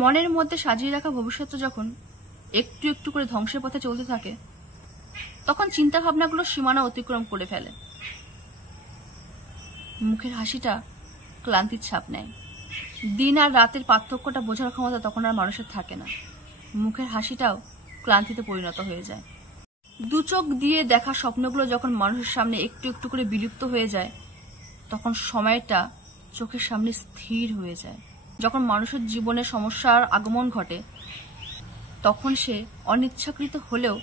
মনের মধ্যে সাজিয়ে রাখা ভবিষ্যৎ যখন একটু একটু করে ধ্বংসের পথে চলতে থাকে, তখন চিন্তা ভাবনাগুলো সীমানা অতিক্রম করে ফেলে। মুখের হাসিটা ক্লান্তির ছাপ নেয়। দিন আর রাতের পার্থক্যটা বোঝার ক্ষমতা তখন আর মানুষের থাকে না। মুখের হাসিটাও ক্লান্তিতে পরিণত হয়ে যায়। দু চোখ দিয়ে দেখা স্বপ্নগুলো যখন মানুষের সামনে একটু একটু করে বিলুপ্ত হয়ে যায়, তখন সময়টা চোখের সামনে স্থির হয়ে যায়। যখন মানুষের জীবনে সমস্যার আগমন ঘটে, তখন সে অনিচ্ছাকৃত হলেও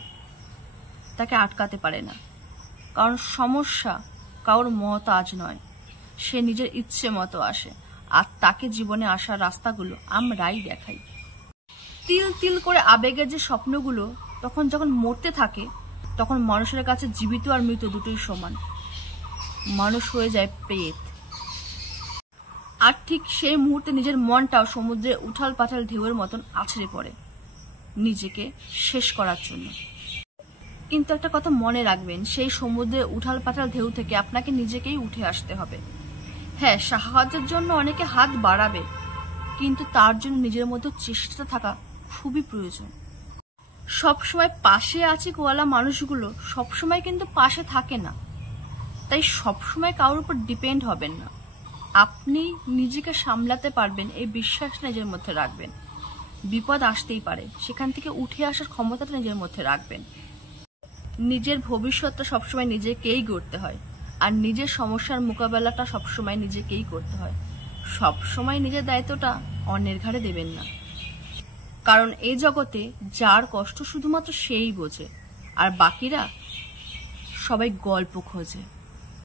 তাকে আটকাতে পারে না। কারণ সমস্যা কারোর মহতাজ নয়, সে নিজের ইচ্ছে মতো আসে, আর তাকে জীবনে আসার রাস্তাগুলো আমরাই দেখাই। তিল তিল করে আবেগের যে স্বপ্নগুলো তখন যখন মরতে থাকে, তখন মানুষের কাছে জীবিত আর মৃত দুটোই সমান। মানুষ হয়ে যায় প্রেত। আর ঠিক সেই মুহূর্তে নিজের মনটাও সমুদ্রে উঠাল পাঠাল ঢেউয়ের মতন আছড়ে পড়ে নিজেকে শেষ করার জন্য। কিন্তু একটা কথা মনে রাখবেন, সেই সমুদ্রে উঠাল পাঠাল ঢেউ থেকে আপনাকে নিজেকেই উঠে আসতে হবে। হ্যাঁ, সাহায্যের জন্য অনেকে হাত বাড়াবে, কিন্তু তার জন্য নিজের মধ্যে চেষ্টা থাকা খুবই প্রয়োজন। সবসময় পাশে আছে কোয়ালা মানুষগুলো সবসময় কিন্তু পাশে থাকে না, তাই সবসময় কারোর উপর ডিপেন্ড হবেন না। আপনি নিজেকে সামলাতে পারবেন এই বিশ্বাস নিজের মধ্যে রাখবেন। বিপদ আসতেই পারে, সেখান থেকে উঠে আসার ক্ষমতাটা নিজের মধ্যে রাখবেন। নিজের ভবিষ্যৎটা সবসময় নিজেকেই গড়তে হয়, আর নিজের সমস্যার মোকাবেলাটা সবসময় নিজেকেই করতে হয়। সবসময় নিজের দায়িত্বটা অন্যের ঘাড়ে দেবেন না, কারণ এই জগতে যার কষ্ট শুধুমাত্র সেই বোঝে, আর বাকিরা সবাই গল্প খোঁজে।